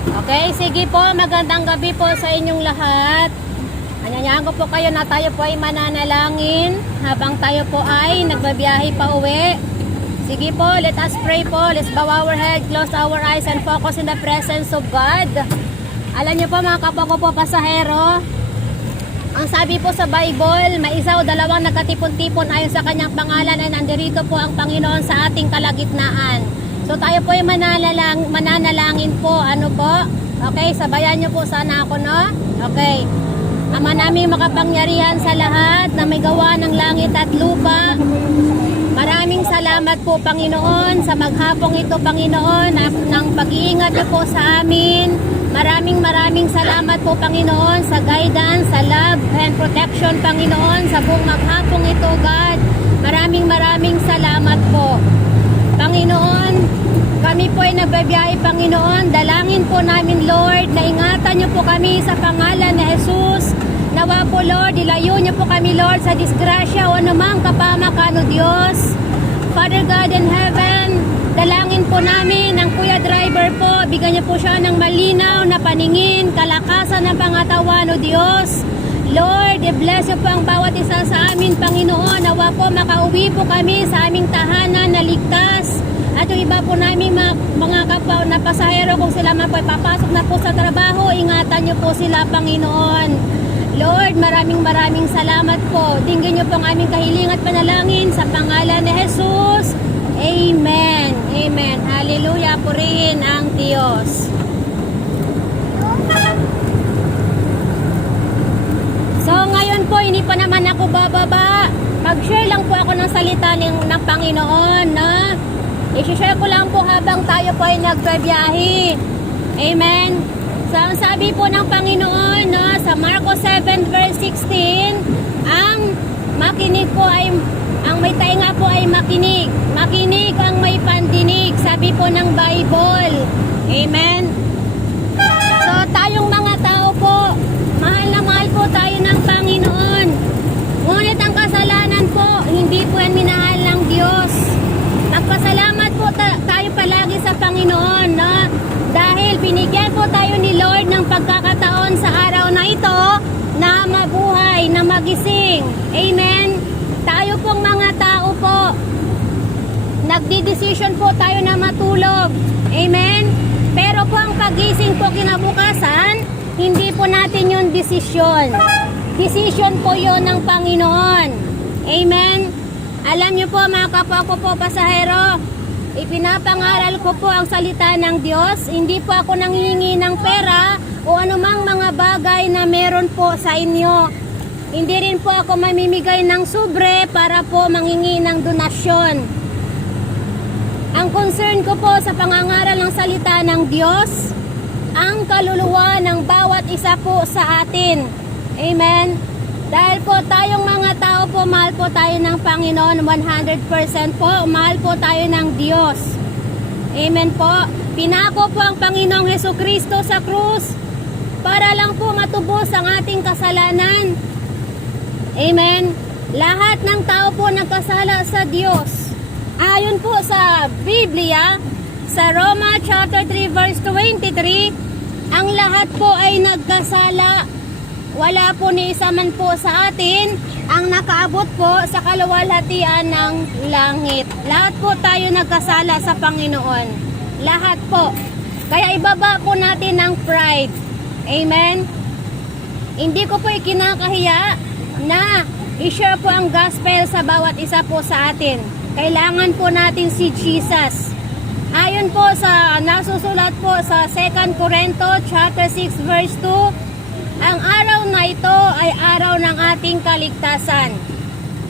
Okay, sige po, magandang gabi po sa inyong lahat. Anyayaan ko po kayo na tayo po ay mananalangin habang tayo po ay nagbabiyahe pa uwi. Sige po, let us pray po. Let's bow our head, close our eyes, and focus in the presence of God. Alam niyo po mga kapwa ko po pasahero, ang sabi po sa Bible, may isa o dalawang nagkatipon-tipon ayon sa kanyang pangalan ay nandirito po ang Panginoon sa ating kalagitnaan. So tayo po ay mananalangin po. Ano po? Okay, sabayan niyo po sana ako, no? Okay. Ama naming makapangyarihan sa lahat na may gawa ng langit at lupa. Maraming salamat po, Panginoon, sa maghapong ito, Panginoon, ng pag-iingat niyo po sa amin. Maraming salamat po, Panginoon, sa guidance, sa love and protection, Panginoon, sa buong maghapong ito, God. Maraming salamat po. Panginoon, kami po ay nagbabiyahe, Panginoon. Dalangin po namin, Lord, na ingatan niyo po kami sa pangalan ni Jesus. Nawa po, Lord, ilayo niyo po kami, Lord, sa disgrasya o anumang kapamakan o Diyos. Father God in heaven, dalangin po namin ang Kuya Driver po. Bigyan niyo po siya ng malinaw na paningin, kalakasan ng pangatawan o Diyos. Lord, bless niyo po ang bawat isa sa amin, Panginoon. Nawa po makauwi po kami sa aming tahanan na ligtas. At yung iba po namin mga kapwa na pasahero, kung sila man po papasok na po sa trabaho, ingatan niyo po sila, Panginoon. Lord, maraming salamat po. Dinggin niyo po ang aming kahiling at panalangin sa pangalan ni Jesus. Amen. Amen. Hallelujah. Purihin ang Diyos. So ngayon po, hindi pa naman ako bababa. Mag-share lang po ako ng salita ng Panginoon, na i-share ko lang po habang tayo po ay nagbabiyahe. Amen. So ang sabi po ng Panginoon, no, sa Marcos 7 verse 16, ang makinig po ay, ang may tainga po ay makinig. Makinig ang may pandinig, sabi po ng Bible. Amen. So tayong mga tao po, mahal na mahal po tayo ng Panginoon. Ngunit ang kasalanan po, hindi po yan minahal ng Diyos. Magpasalamat po tayo palagi sa Panginoon, no? Dahil binigyan po tayo ni Lord ng pagkakataon sa araw na ito na mabuhay, na magising. Amen? Tayo pong mga tao po, nagdi-decision po tayo na matulog. Amen? Pero po ang pagising po kinabukasan, hindi po natin yung desisyon. Decision po yon ng Panginoon. Amen? Alam niyo po mga kapwa ko po pasahero, ipinapangaral ko po ang salita ng Diyos. Hindi po ako nanghihingi ng pera o anumang mga bagay na meron po sa inyo. Hindi rin po ako mamimigay ng sobre para po manghingi ng donasyon. Ang concern ko po sa pangangaral ng salita ng Diyos, ang kaluluwa ng bawat isa po sa atin. Amen. Dahil po tayong mga tao po, mahal po tayo ng Panginoon 100% po. Mahal po tayo ng Diyos. Amen po. Pinako po ang Panginoong Hesukristo sa krus para lang po matubos ang ating kasalanan. Amen. Lahat ng tao po nagkasala sa Diyos. Ayon po sa Biblia, sa Roma chapter 3 verse 23, ang lahat po ay nagkasala. Wala po ni isa man po sa atin ang nakaabot po sa kaluwalhatian ng langit. Lahat po tayo nagkasala sa Panginoon. Lahat po. Kaya ibaba po natin ang pride. Amen? Hindi ko po ikinakahiya na i-share po ang gospel sa bawat isa po sa atin. Kailangan po natin si Jesus. Ayon po sa nasusulat po sa 2 Corinto chapter 6 verse 2, ang araw na ito ay araw ng ating kaligtasan.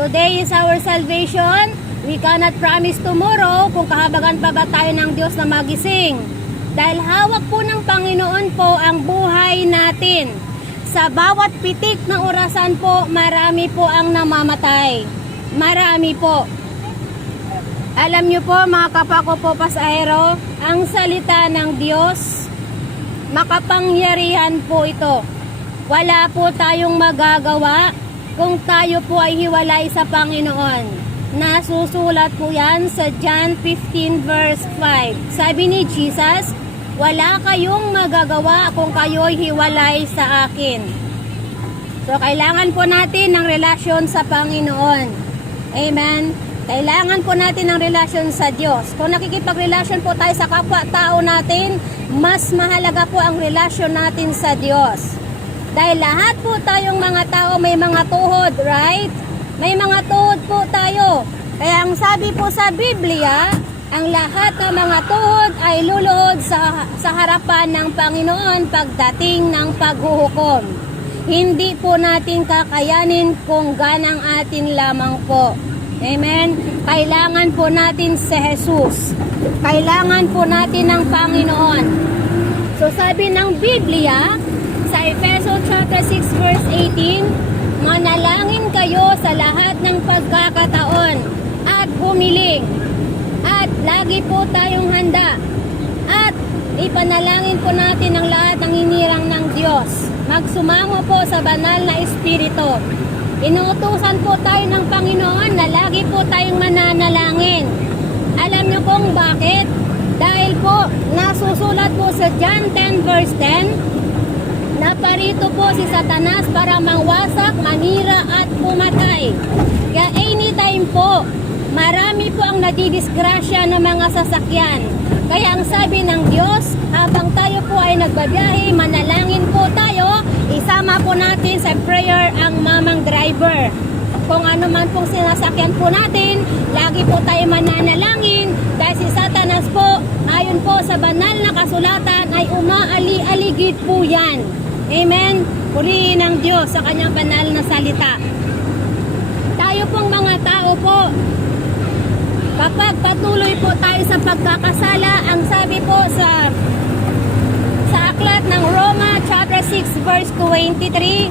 Today is our salvation. We cannot promise tomorrow kung kahabagan pa ba tayo ng Diyos na magising. Dahil hawak po ng Panginoon po ang buhay natin. Sa bawat pitik ng orasan po, marami po ang namamatay. Marami po. Alam niyo po mga kapwa ko po pasahero, ang salita ng Diyos, makapangyarihan po ito. Wala po tayong magagawa kung tayo po ay hiwalay sa Panginoon. Nasusulat po yan sa John 15 verse 5. Sabi ni Jesus, wala kayong magagawa kung kayo'y hiwalay sa akin. So, kailangan po natin ng relasyon sa Panginoon. Amen? Kailangan po natin ng relasyon sa Diyos. Kung nakikipagrelasyon po tayo sa kapwa-tao natin, mas mahalaga po ang relasyon natin sa Diyos. Dahil lahat po tayong mga tao may mga tuhod, right? May mga tuhod po tayo. Kaya ang sabi po sa Biblia, ang lahat ng mga tuhod ay luluhod sa harapan ng Panginoon pagdating ng paghuhukom. Hindi po natin kakayanin kung ganang atin lamang po. Amen? Kailangan po natin si Jesus. Kailangan po natin ng Panginoon. So sabi ng Biblia, sa Efeso chapter 6 verse 18, manalangin kayo sa lahat ng pagkakataon at humiling. At lagi po tayong handa. At ipanalangin po natin ang lahat ng hinirang ng Diyos. Magsumango po sa banal na Espiritu. Inuutusan po tayo ng Panginoon na lagi po tayong mananalangin. Alam niyo kung bakit? Dahil po, nasusulat po sa John 10 verse 10, na parito po si Satanas para mangwasak, manira at pumatay. Kaya anytime po, marami po ang nadidisgrasya ng mga sasakyan. Kaya ang sabi ng Diyos, habang tayo po ay nagbabiyahe, manalangin po tayo, isama po natin sa prayer ang mamang driver. Kung ano man pong sinasakyan po natin, lagi po tayo mananalangin dahil si Satanas po, ayon po sa banal na kasulatan, ay umaali-aligid po yan. Amen? Purihin ng Diyos sa kanyang banal na salita. Tayo pong mga tao po, kapag patuloy po tayo sa pagkakasala, ang sabi po sa aklat ng Roma chapter 6 verse 23,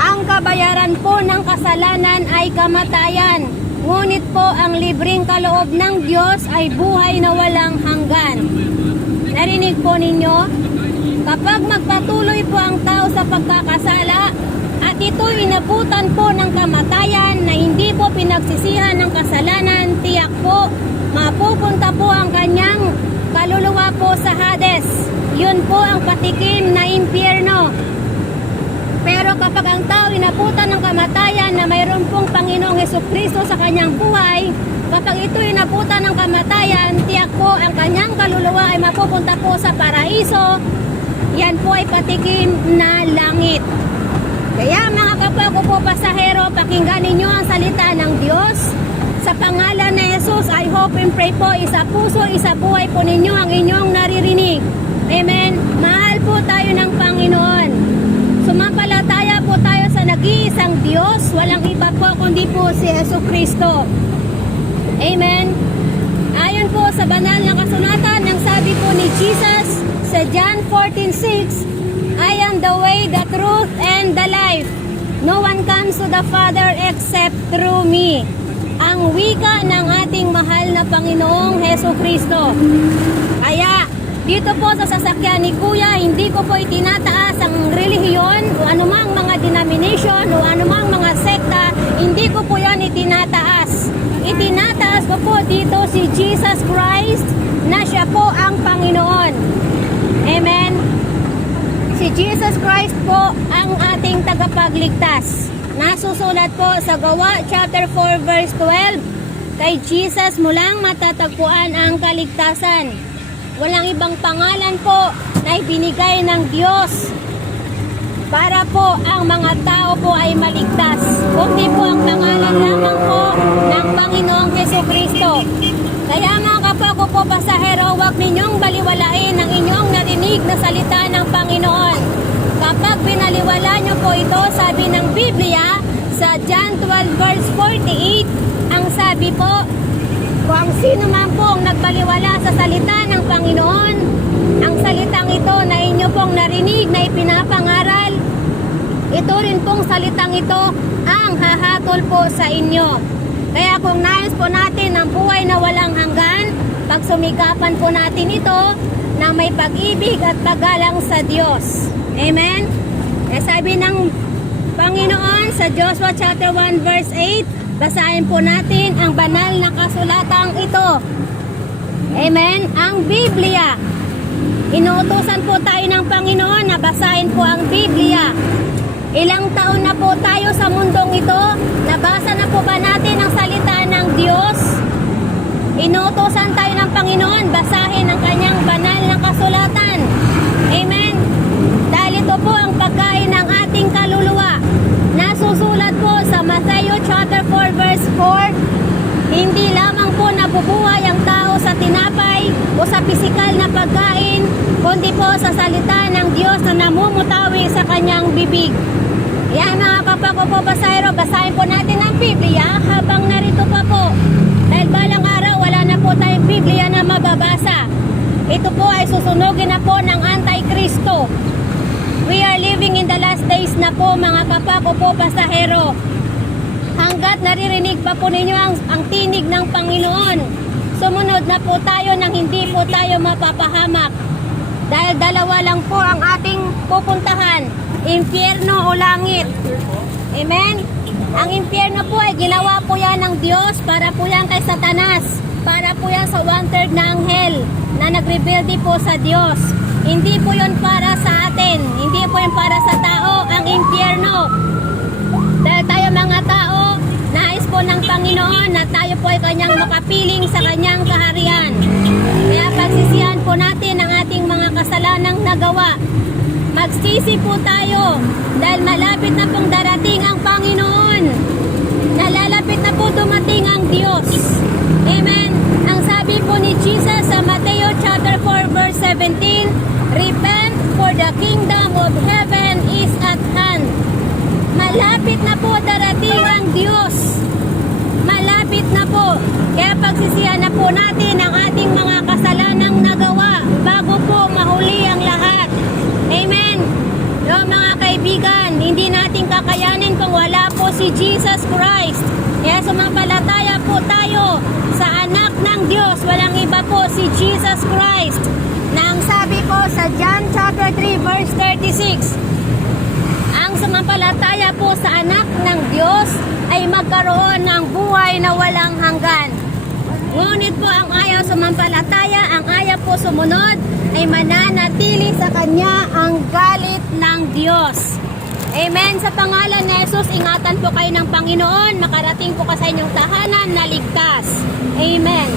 ang kabayaran po ng kasalanan ay kamatayan, ngunit po ang libreng kaloob ng Diyos ay buhay na walang hanggan. Narinig po ninyo? Kapag magpatuloy po ang tao sa pagkakasala, at ito inabutan po ng kamatayan na hindi po pinagsisihan ng kasalanan, tiyak po, mapupunta po ang kanyang kaluluwa po sa Hades. Yun po ang patikim na impyerno. Pero kapag ang tao inabutan ng kamatayan na mayroon pong Panginoong Hesukristo sa kanyang buhay, kapag ito inabutan ng kamatayan, tiyak po ang kanyang kaluluwa ay mapupunta po sa paraiso. Yan po ay patikim na langit. Kaya mga kapwa ko po pasahero, pakinggan ninyo ang salita ng Diyos. Sa pangalan ni Jesus, I hope and pray po, isa puso, isa buhay po ninyo ang inyong naririnig. Amen. Mahal po tayo ng Panginoon. Sumampalataya po tayo sa nag-iisang Diyos. Walang iba po kundi po si Jesucristo. Amen. Ayon po sa banal na kasulatan, ang sabi po ni Jesus sa John 14:6, I am the way, the truth, and the life. No one comes to the Father except through me. Ang wika ng ating mahal na Panginoong Hesukristo. Kaya, dito po sa sasakyan ni Kuya, hindi ko po itinataas ang relihiyon o anumang mga denomination o anumang mga sekta. Hindi ko po yan itinataas. Itinataas ko po dito si Jesus Christ na siya po ang Panginoon. Amen. Si Jesus Christ po ang ating tagapagligtas. Nasusulat po sa Gawa chapter 4 verse 12, kay Jesus mo lang matatagpuan ang kaligtasan. Walang ibang pangalan po na ibinigay ng Diyos para po ang mga tao po ay maligtas. Kundi po ang pangalan lamang po ng Panginoong Hesukristo. Kaya mga kapwa ko po pasahero, huwag ninyong baliwalain ang inyong narinig na salita ng Panginoon. Kapag binaliwala nyo po ito, sabi ng Biblia sa John 12 verse 48, ang sabi po, kung sino man pong nagbaliwala sa salita ng Panginoon, ang salitang ito na inyo pong narinig na ipinapangaral, ito rin pong salitang ito ang hahatol po sa inyo. Kaya kung nais po natin ang buhay na walang hanggan, pagsumikapan po natin ito na may pag-ibig at paggalang sa Diyos. Amen? Eh, sabi ng Panginoon sa Joshua chapter 1 verse 8, basahin po natin ang banal na kasulatang ito. Amen? Ang Biblia Inuutusan po tayo ng Panginoon na basahin po ang Biblia. Ilang taon na po tayo sa mundong ito? Nabasa na po ba natin ang salita ng Diyos? Inuutosan tayo ng Panginoon, basahin ang kanyang banal na kasulatan. Amen? Dahil ito po ang pagkain ng ating kaluluwa. Nasusulat po sa Matthew chapter 4 verse 4, hindi lamang po nabubuhay ang tao sa tinapay o sa pisikal na pagkain, kundi po sa salita ng Diyos na namumutawi sa kanyang bibig. Yan mga kapako po pasahero, basahin po natin ang Biblia habang narito pa po. Dahil balang araw wala na po tayong Biblia na mababasa. Ito po ay susunugin na po ng Antikristo. We are living in the last days na po mga kapako po pasahero. Hanggat naririnig pa po ninyo ang tinig ng Panginoon, sumunod na po tayo nang hindi po tayo mapapahamak. Dahil dalawa lang po ang ating pupuntahan, impyerno o langit. Amen? Ang impyerno po ay ginawa po yan ng Diyos para po yan kay Satanas. Para po yan sa 1/3 na anghel na nagrebelde po sa Diyos. Hindi po yun para sa atin. Hindi po yun para sa tao, ang impyerno. Dahil tayo mga tao, nais po ng Panginoon na tayo po ay kanyang makapiling sa kanyang kaharian. Kaya pagsisihan po natin ang ating mga kasalanang nagawa. Magsisi po tayo dahil malapit na pong darating ang Panginoon. Nalalapit na po dumating ang Diyos. Amen. Ang sabi po ni Jesus sa Matthew chapter 4 verse 17, repent for the kingdom of heaven is at hand. Malapit na po darating ang Diyos. Malapit na po. Kaya pagsisihan na po natin ang ating mga kasalanang nagawa bago po mahuli ang lahat. Amen. So, mga kaibigan, hindi natin kakayanin kung wala po si Jesus Christ. Kaya sumampalataya po tayo sa anak ng Diyos. Walang iba po si Jesus Christ. Na ang sabi po sa John chapter 3 verse 36, ang sumampalataya po sa anak ng Diyos ay magkaroon ng buhay na walang hanggan. Ngunit po ang ayaw sumampalataya, ang ayaw po sumunod, ay mananatili sa kanya ang galit ng Diyos. Amen. Sa pangalan ni Jesus, ingatan po kayo ng Panginoon, makarating po ka sa inyong tahanan na ligtas. Amen.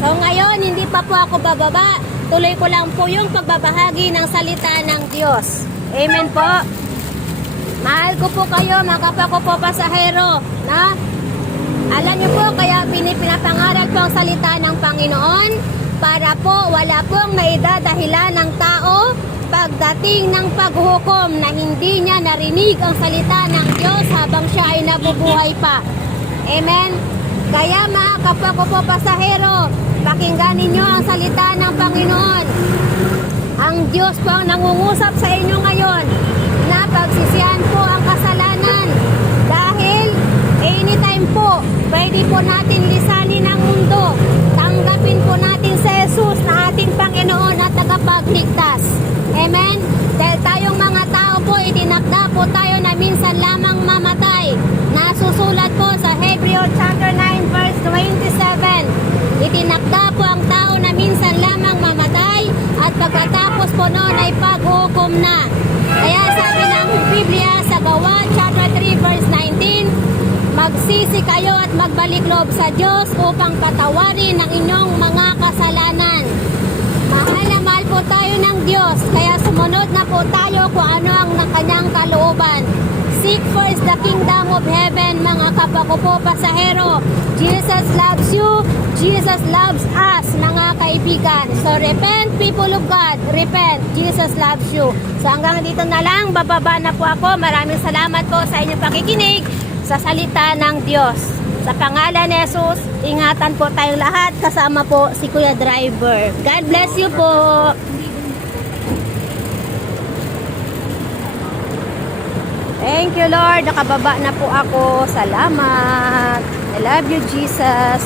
So ngayon, hindi pa po ako bababa. Tuloy ko lang po yung pagbabahagi ng salita ng Diyos. Amen po. Mahal ko po kayo, mga kapako po pasahero, na alam niyo po, kaya pinapangaral po ang salita ng Panginoon para po wala pong maidadahilan ng tao pagdating ng paghuhukom na hindi niya narinig ang salita ng Diyos habang siya ay nabubuhay pa. Amen? Kaya mga kapako po pasahero, pakinggan ninyo ang salita ng Panginoon. Ang Diyos po ang nangungusap sa inyo ngayon na pagsisihan po ang kasalanan. Dahil anytime po, pwede po natin lisanin ang mundo. Tanggapin po natin si Jesus na ating Panginoon at tagapagligtas. Amen? Dahil tayong mga tao po, itinakda po tayo na minsan lamang mamatay. Nasusulat po sa Hebrew chapter 9 verse 27. Itinakda po ang tao na minsan lamang mamatay at pagkatapos po noon ay paghukom na. Kaya sabi ng Biblia sa Gawa chapter 3 verse 19, magsisi kayo at magbalik loob sa Diyos upang patawarin ang inyong mga kasalanan. Mahal na mahal po tayo ng Diyos, kaya sumunod na po tayo kung ano ang kanyang kalooban. Seek first the kingdom of heaven, mga kapako po pasahero. Jesus loves you, Jesus loves us, mga kaibigan. So repent, people of God, repent. Jesus loves you. So hanggang dito na lang, bababa na po ako. Maraming salamat po sa inyong pakikinig sa salita ng Diyos. Sa pangalan ni Jesus, ingatan po tayong lahat, kasama po si Kuya Driver. God bless you po. Thank you Lord, nakababa na po ako. Salamat. I love you Jesus.